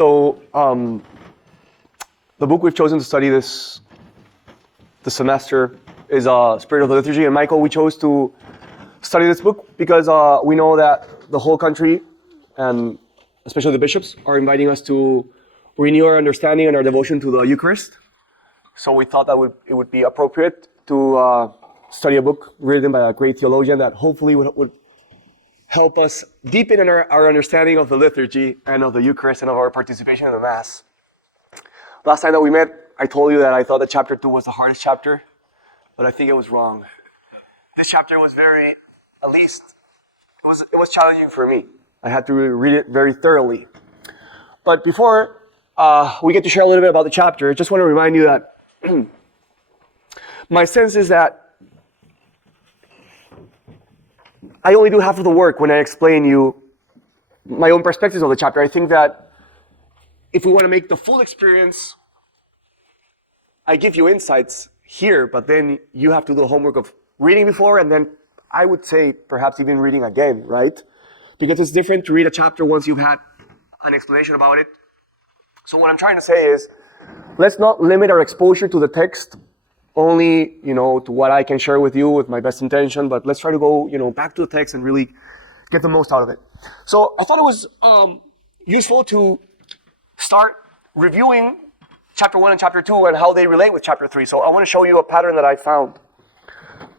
So the book we've chosen to study this semester is Spirit of the Liturgy. And Michael, we chose to study this book because we know that the whole country, and especially the bishops, are inviting us to renew our understanding and our devotion to the Eucharist. So we thought that it would be appropriate to study a book written by a great theologian that hopefully would help us deepen our understanding of the liturgy and of the Eucharist and of our participation in the Mass. Last time that we met, I told you that I thought that chapter 2 was the hardest chapter, but I think it was wrong. This chapter was it was challenging for me. I had to read it very thoroughly. But before we get to share a little bit about the chapter, I just want to remind you that my sense is that I only do half of the work when I explain you my own perspectives of the chapter. I think that if we want to make the full experience, I give you insights here, but then you have to do the homework of reading before, and then I would say perhaps even reading again, right? Because it's different to read a chapter once you've had an explanation about it. So what I'm trying to say is, let's not limit our exposure to the text only, to what I can share with you with my best intention, but let's try to go, back to the text and really get the most out of it. So I thought it was useful to start reviewing chapter 1 and chapter 2 and how they relate with chapter 3. So I want to show you a pattern that I found.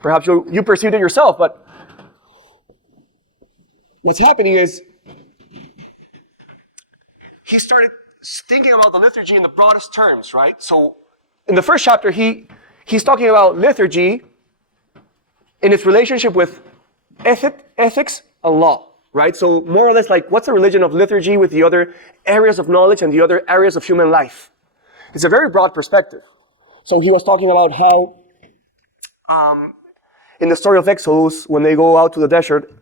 Perhaps you perceived it yourself, but what's happening is he started thinking about the liturgy in the broadest terms, right? So in the first chapter, he's talking about liturgy in its relationship with ethics and law, right? So more or less like, what's the religion of liturgy with the other areas of knowledge and the other areas of human life? It's a very broad perspective. So he was talking about how in the story of Exodus, when they go out to the desert,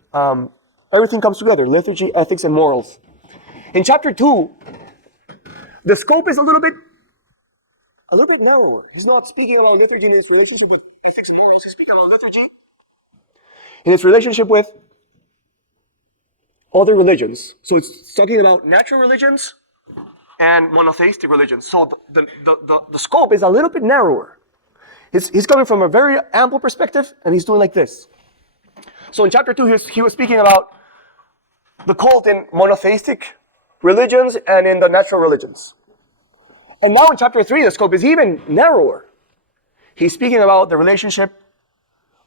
everything comes together: liturgy, ethics, and morals. In chapter 2, the scope is a little bit narrower. He's not speaking about liturgy in its relationship with ethics and morals. He's speaking about liturgy in its relationship with other religions. So it's talking about natural religions and monotheistic religions. So the scope is a little bit narrower. He's coming from a very ample perspective, and he's doing like this. So in chapter 2, he was speaking about the cult in monotheistic religions and in the natural religions. And now in chapter 3, the scope is even narrower. He's speaking about the relationship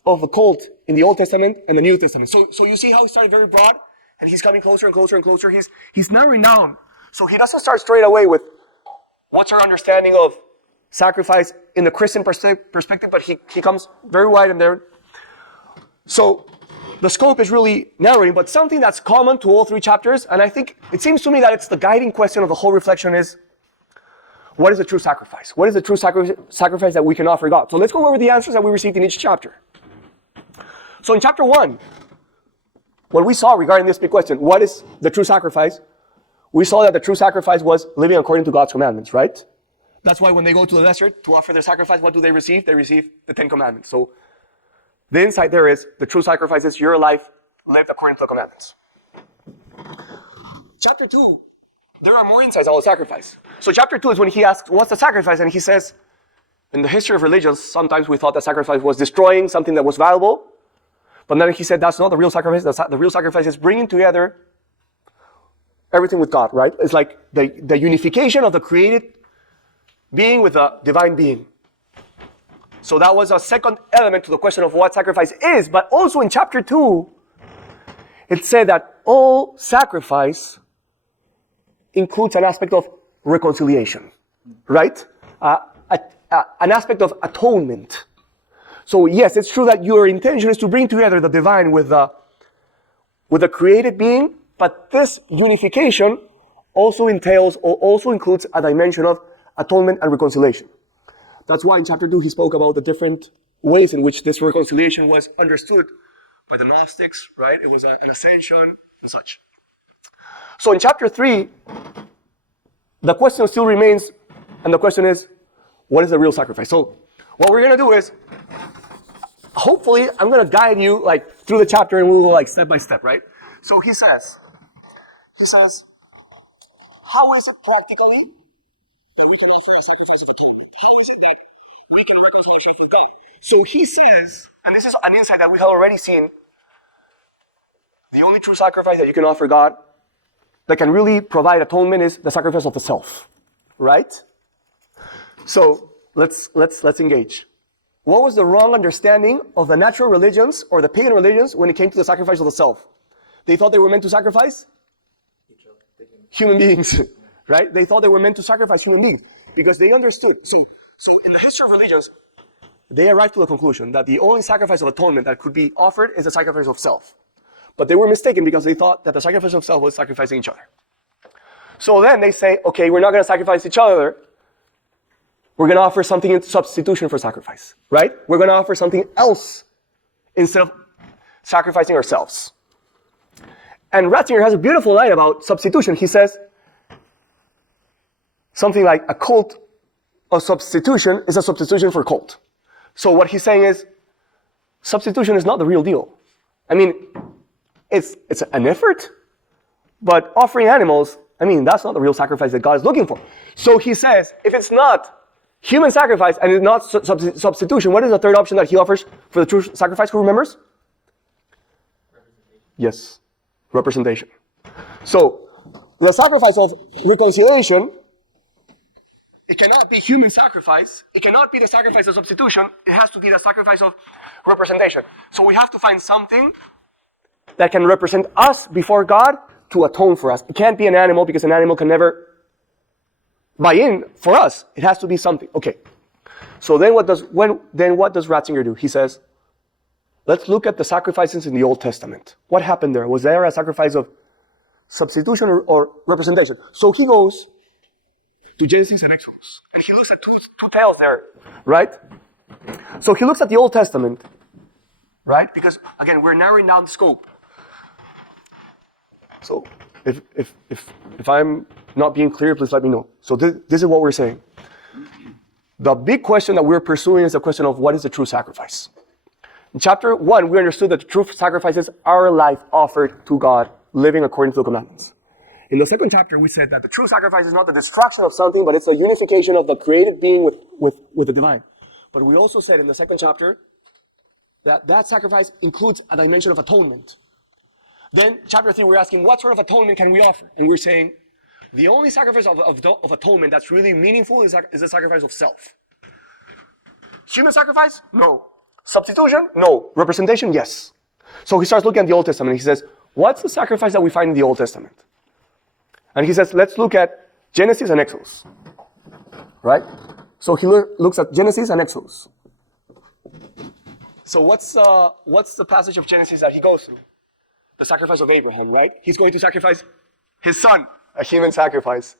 of the cult in the Old Testament and the New Testament. So you see how he started very broad, and he's coming closer and closer and closer. He's narrowing down. So he doesn't start straight away with what's our understanding of sacrifice in the Christian perspective, but he comes very wide in there. So the scope is really narrowing, but something that's common to all 3 chapters, and I think it seems to me that it's the guiding question of the whole reflection is, what is the true sacrifice? What is the true sacrifice that we can offer God? So let's go over the answers that we received in each chapter. So in chapter 1, what we saw regarding this big question, what is the true sacrifice? We saw that the true sacrifice was living according to God's commandments, right? That's why when they go to the desert to offer their sacrifice, what do they receive? They receive the 10 commandments. So the insight there is, the true sacrifice is your life lived according to the commandments. Chapter 2, there are more insights on sacrifice. So chapter 2 is when he asks, what's the sacrifice? And he says, in the history of religions, sometimes we thought that sacrifice was destroying something that was valuable. But then he said, that's not the real sacrifice. The real sacrifice is bringing together everything with God, right? It's like the unification of the created being with the divine being. So that was a second element to the question of what sacrifice is. But also in chapter 2, it said that all sacrifice includes an aspect of reconciliation, right? An aspect of atonement. So yes, it's true that your intention is to bring together the divine with the created being, but this unification also includes a dimension of atonement and reconciliation. That's why in chapter 2 he spoke about the different ways in which this reconciliation was understood by the Gnostics, right? It was an ascension and such. So in chapter 3, the question still remains, and the question is, what is the real sacrifice? So what we're going to do is, hopefully, I'm going to guide you through the chapter, and we'll go step by step, right? So he says, how is it practically that we can offer a sacrifice of atonement? How is it that we can reconcile ourselves with God? So he says, and this is an insight that we have already seen, the only true sacrifice that you can offer God that can really provide atonement is the sacrifice of the self, right? So let's engage. What was the wrong understanding of the natural religions or the pagan religions when it came to the sacrifice of the self? They thought they were meant to sacrifice human beings, right? They thought they were meant to sacrifice human beings because they understood. So in the history of religions, they arrived to the conclusion that the only sacrifice of atonement that could be offered is the sacrifice of self. But they were mistaken because they thought that the sacrifice of self was sacrificing each other. So then they say, okay, we're not going to sacrifice each other. We're going to offer something in substitution for sacrifice, right? We're going to offer something else instead of sacrificing ourselves. And Ratzinger has a beautiful line about substitution. He says something like a cult of substitution is a substitution for cult. So what he's saying is substitution is not the real deal. I mean, it's an effort, but offering animals, I mean, that's not the real sacrifice that God is looking for. So he says, if it's not human sacrifice and it's not substitution, what is the third option that he offers for the true sacrifice? Who remembers? Yes, representation. So the sacrifice of reconciliation, it cannot be human sacrifice. It cannot be the sacrifice of substitution. It has to be the sacrifice of representation. So we have to find something that can represent us before God to atone for us. It can't be an animal because an animal can never buy in for us. It has to be something. Okay. So then what does Ratzinger do? He says, let's look at the sacrifices in the Old Testament. What happened there? Was there a sacrifice of substitution or representation? So he goes to Genesis and Exodus. And he looks at two tales there, right? So he looks at the Old Testament, right? Because again, we're narrowing down the scope. So if I'm not being clear, please let me know. So this is what we're saying. The big question that we're pursuing is the question of what is the true sacrifice. In chapter 1, we understood that the true sacrifice is our life offered to God, living according to the commandments. In the second chapter, we said that the true sacrifice is not the destruction of something, but it's the unification of the created being with the divine. But we also said in the second chapter that sacrifice includes a dimension of atonement. Then, chapter 3, we're asking, what sort of atonement can we offer? And we're saying, the only sacrifice of atonement that's really meaningful is the sacrifice of self. Human sacrifice? No. Substitution? No. Representation? Yes. So he starts looking at the Old Testament. He says, what's the sacrifice that we find in the Old Testament? And he says, let's look at Genesis and Exodus. Right? So he looks at Genesis and Exodus. So what's the passage of Genesis that he goes through? The sacrifice of Abraham, right? He's going to sacrifice his son, a human sacrifice.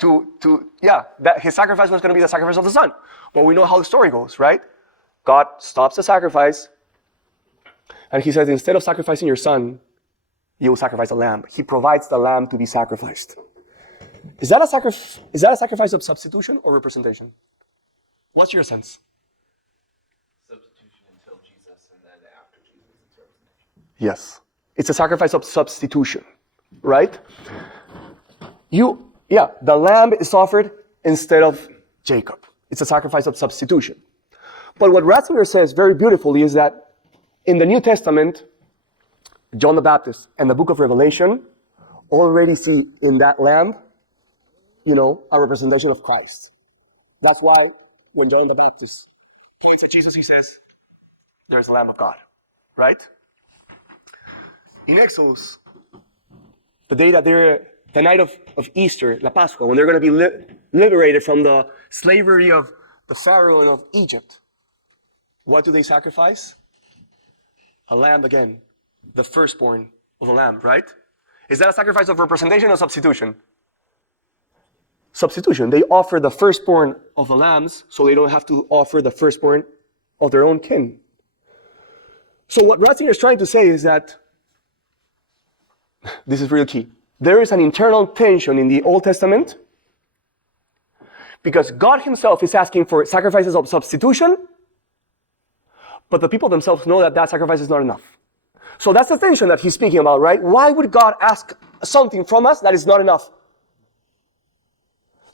That his sacrifice was going to be the sacrifice of the son. But we know how the story goes, right? God stops the sacrifice, and he says, instead of sacrificing your son, you will sacrifice a lamb. He provides the lamb to be sacrificed. Is that a sacrifice of substitution or representation? What's your sense? Substitution until Jesus, and then after Jesus, it's representation. Yes. It's a sacrifice of substitution, right? The lamb is offered instead of Jacob. It's a sacrifice of substitution. But what Ratzinger says very beautifully is that in the New Testament, John the Baptist and the book of Revelation already see in that lamb, a representation of Christ. That's why when John the Baptist points at Jesus, he says, there's the Lamb of God, right? In Exodus, the night of Easter, La Pascua, when they're going to be liberated from the slavery of the Pharaoh and of Egypt, what do they sacrifice? A lamb again, the firstborn of the lamb, right? Is that a sacrifice of representation or substitution? Substitution. They offer the firstborn of the lambs so they don't have to offer the firstborn of their own kin. So what Ratzinger is trying to say is that this is really key. There is an internal tension in the Old Testament because God himself is asking for sacrifices of substitution, but the people themselves know that sacrifice is not enough. So that's the tension that he's speaking about, right? Why would God ask something from us that is not enough?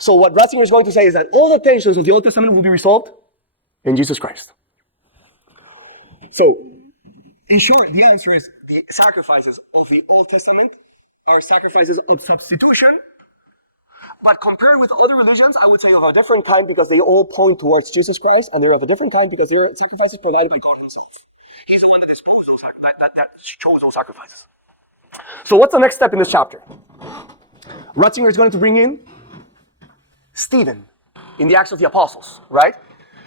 So what Ratzinger is going to say is that all the tensions of the Old Testament will be resolved in Jesus Christ. So, in short, the answer is the sacrifices of the Old Testament are sacrifices of substitution, but compared with other religions, I would say of a different kind because they all point towards Jesus Christ, and they're of a different kind because they're sacrifices provided by God Himself. He's the one that disposed those, that chose those sacrifices. So what's the next step in this chapter? Ratzinger is going to bring in Stephen in the Acts of the Apostles, right?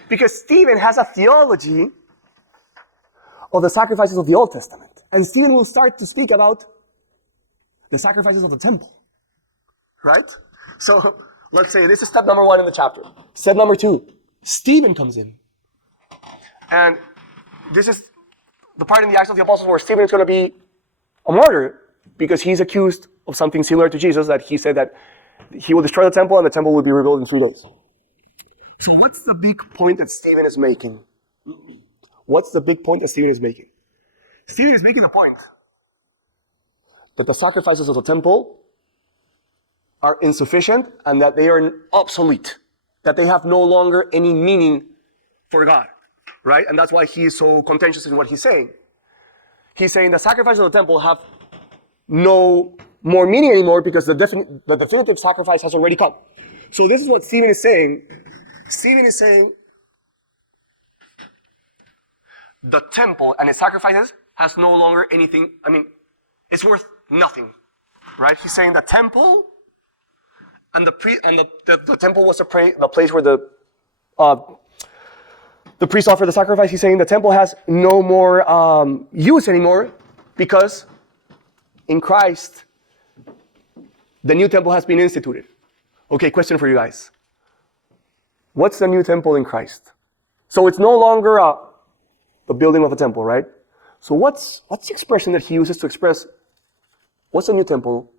Because Stephen has a theology of the sacrifices of the Old Testament. And Stephen will start to speak about the sacrifices of the temple, right? So let's say this is step number 1 in the chapter. Step number 2, Stephen comes in. And this is the part in the Acts of the Apostles where Stephen is going to be a martyr because he's accused of something similar to Jesus, that he said that he will destroy the temple and the temple will be rebuilt in 3 days. So what's the big point that Stephen is making? What's the big point that Stephen is making? Stephen is making the point that the sacrifices of the temple are insufficient and that they are obsolete, that they have no longer any meaning for God, right? And that's why he is so contentious in what he's saying. He's saying the sacrifices of the temple have no more meaning anymore because the definitive sacrifice has already come. So this is what Stephen is saying. Stephen is saying the temple and its sacrifices has no longer anything, it's worth nothing, right? He's saying the temple and the temple was the place where the priest offered the sacrifice. He's saying the temple has no more use anymore because in Christ, the new temple has been instituted. Okay, question for you guys. What's the new temple in Christ? So it's no longer the building of a temple, right? So what's the expression that he uses to express what's the new temple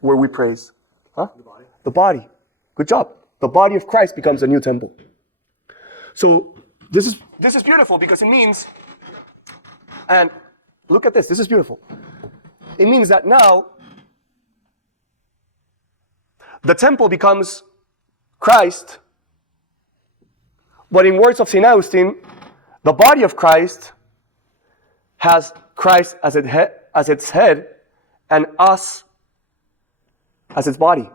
where we praise? Huh? The body. The body. Good job. The body of Christ becomes the new temple. So this is beautiful because it means, and look at this, this is beautiful. It means that now the temple becomes Christ, but in words of St. Augustine, the body of Christ has Christ as its head and us as its body,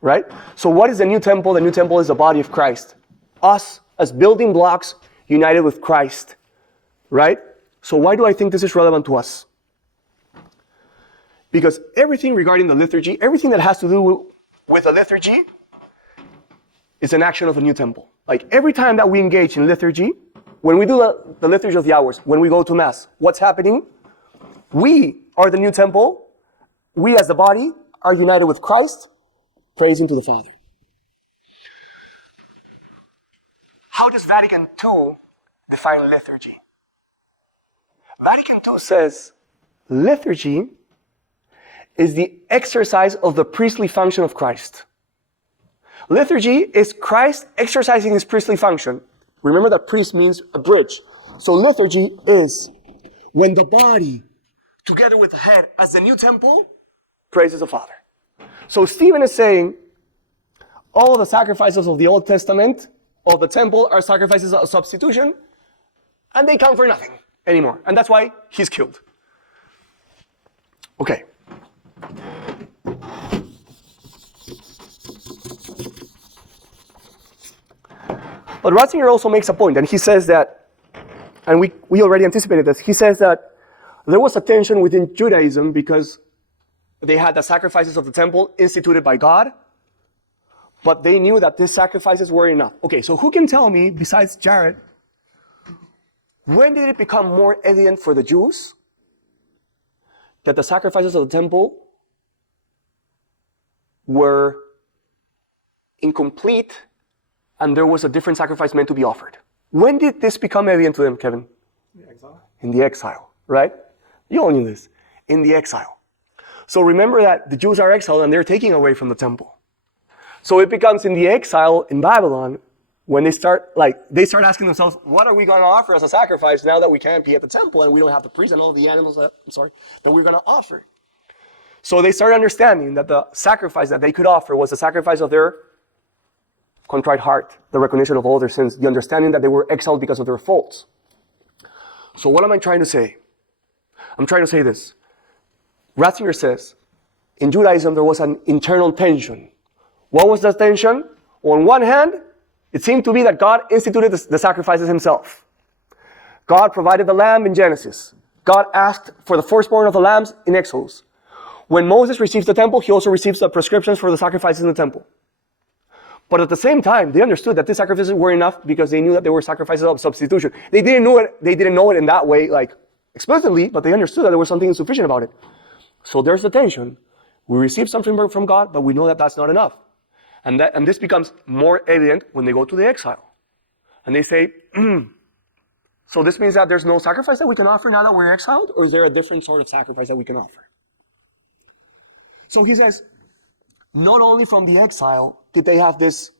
right? So what is the new temple? The new temple is the body of Christ. Us as building blocks united with Christ, right? So why do I think this is relevant to us? Because everything regarding the liturgy, everything that has to do with the liturgy is an action of the new temple. Like every time that we engage in liturgy, when we do the liturgy of the hours, when we go to Mass, what's happening? We are the new temple. We as the body are united with Christ, praising to the Father. How does Vatican II define liturgy? Vatican II says liturgy is the exercise of the priestly function of Christ. Liturgy is Christ exercising his priestly function. Remember that priest means a bridge. So liturgy is when the body, together with the head as the new temple, praises the Father. So Stephen is saying all of the sacrifices of the Old Testament, of the temple, are sacrifices of substitution, and they count for nothing anymore. And that's why he's killed. Okay. But Ratzinger also makes a point, and he says that, and we already anticipated this, he says that there was a tension within Judaism because they had the sacrifices of the temple instituted by God, but they knew that these sacrifices were enough. Okay, so who can tell me, besides Jared, when did it become more evident for the Jews that the sacrifices of the temple were incomplete and there was a different sacrifice meant to be offered? When did this become evident to them, Kevin? In the exile. In the exile, right? You all knew this. In the exile. So remember that the Jews are exiled and they're taking away from the temple. So it becomes in the exile in Babylon when they start asking themselves, what are we going to offer as a sacrifice now that we can't be at the temple and we don't have the priest and all the animals that we're going to offer? So they started understanding that the sacrifice that they could offer was the sacrifice of their contrite heart, the recognition of all their sins, the understanding that they were exiled because of their faults. So what am I trying to say? I'm trying to say this. Ratzinger says, in Judaism there was an internal tension. What was that tension? On one hand, it seemed to be that God instituted the sacrifices himself. God provided the lamb in Genesis. God asked for the firstborn of the lambs in Exodus. When Moses receives the temple, he also receives the prescriptions for the sacrifices in the temple. But at the same time, they understood that these sacrifices were enough because they knew that they were sacrifices of substitution. They didn't know it in that way, like explicitly, but they understood that there was something insufficient about it. So there's the tension. We receive something from God, but we know that that's not enough. And this becomes more evident when they go to the exile. And they say, so this means that there's no sacrifice that we can offer now that we're exiled? Or is there a different sort of sacrifice that we can offer? So he says, not only from the exile did they have this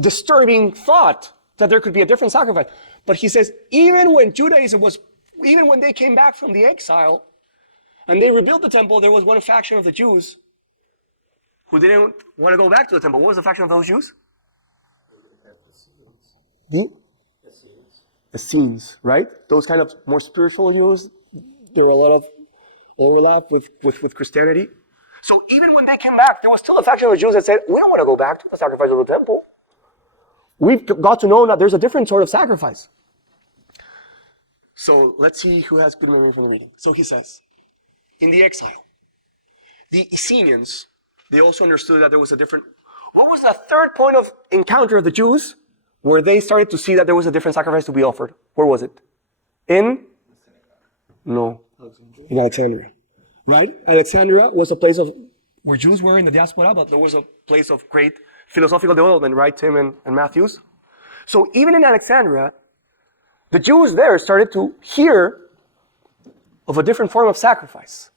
disturbing thought that there could be a different sacrifice, but he says, even when they came back from the exile and they rebuilt the temple, there was one faction of the Jews who didn't want to go back to the temple. What was the faction of those Jews? The Essenes, right? Those kind of more spiritual Jews. There were a lot of overlap with Christianity. So even when they came back, there was still a faction of the Jews that said, we don't want to go back to the sacrifice of the temple. We've got to know that there's a different sort of sacrifice. So let's see who has good memory from the reading. So he says, in the exile, the Essenians, they also understood that there was a different... What was the third point of encounter of the Jews where they started to see that there was a different sacrifice to be offered? Where was it? In Alexandria. Right? Alexandria was a place where Jews were in the diaspora, but there was a place of great philosophical development, right, Tim and Matthews? So even in Alexandria, the Jews there started to hear of a different form of sacrifice.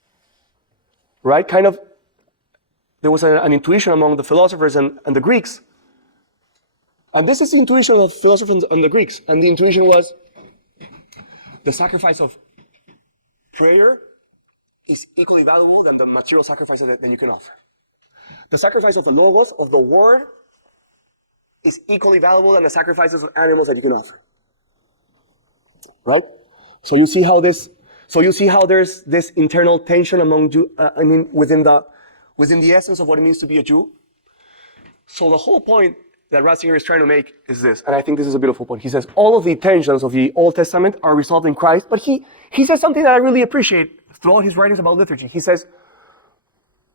Right? Kind of, there was an intuition among the philosophers and the Greeks. And this is the intuition of the philosophers and the Greeks. And the intuition was the sacrifice of prayer is equally valuable than the material sacrifices that you can offer. The sacrifice of the logos, of the word, is equally valuable than the sacrifices of animals that you can offer. Right? So you see how there's this internal tension among within the essence of what it means to be a Jew. So the whole point that Ratzinger is trying to make is this, and I think this is a beautiful point. He says all of the tensions of the Old Testament are resolved in Christ, but he says something that I really appreciate throughout his writings about liturgy. He says,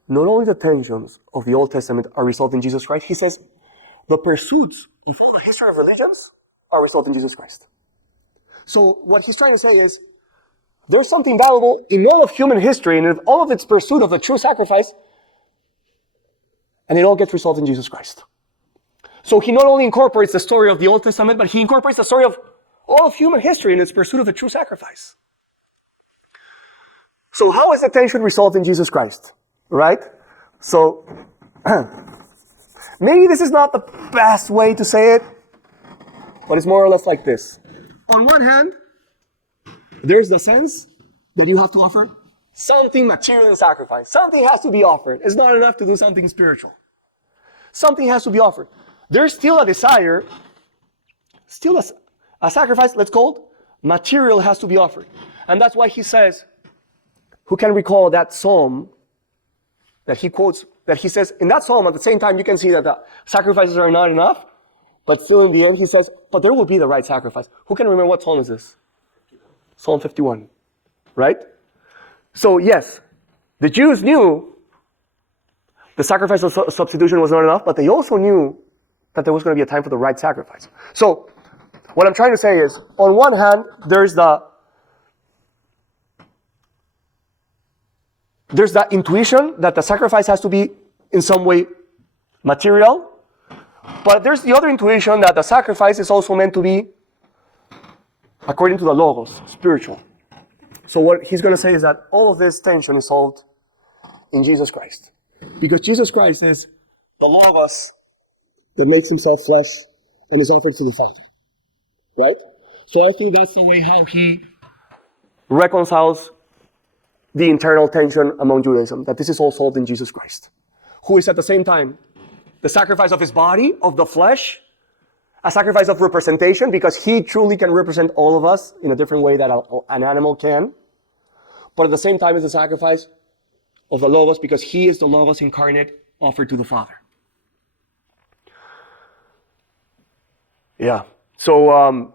not only the tensions of the Old Testament are resolved in Jesus Christ, he says, the pursuits of all the history of religions are resolved in Jesus Christ. So what he's trying to say is, there's something valuable in all of human history and in all of its pursuit of the true sacrifice, and it all gets resolved in Jesus Christ. So he not only incorporates the story of the Old Testament, but he incorporates the story of all of human history in its pursuit of the true sacrifice. So how is the tension resolved in Jesus Christ? Right? So, maybe this is not the best way to say it, but it's more or less like this. On one hand, there's the sense that you have to offer something material in sacrifice. Something has to be offered. It's not enough to do something spiritual. Something has to be offered. There's still a desire, still a sacrifice, let's call it, material has to be offered. And that's why he says, who can recall that psalm that he quotes, that he says, in that psalm at the same time you can see that the sacrifices are not enough, but still in the end he says, but there will be the right sacrifice. Who can remember what psalm is this? Psalm 51, right? So yes, the Jews knew the sacrifice of substitution was not enough, but they also knew that there was going to be a time for the right sacrifice. So what I'm trying to say is, on one hand, there's that intuition that the sacrifice has to be in some way material, but there's the other intuition that the sacrifice is also meant to be, according to the Logos, spiritual. So what he's going to say is that all of this tension is solved in Jesus Christ. Because Jesus Christ is the Logos that makes himself flesh and is offered to the Father. Right? So I think that's the way how he reconciles the internal tension among Judaism, that this is all solved in Jesus Christ, who is at the same time the sacrifice of his body, of the flesh, a sacrifice of representation because he truly can represent all of us in a different way that an animal can. But at the same time, it's a sacrifice of the Logos because he is the Logos incarnate offered to the Father. Yeah. So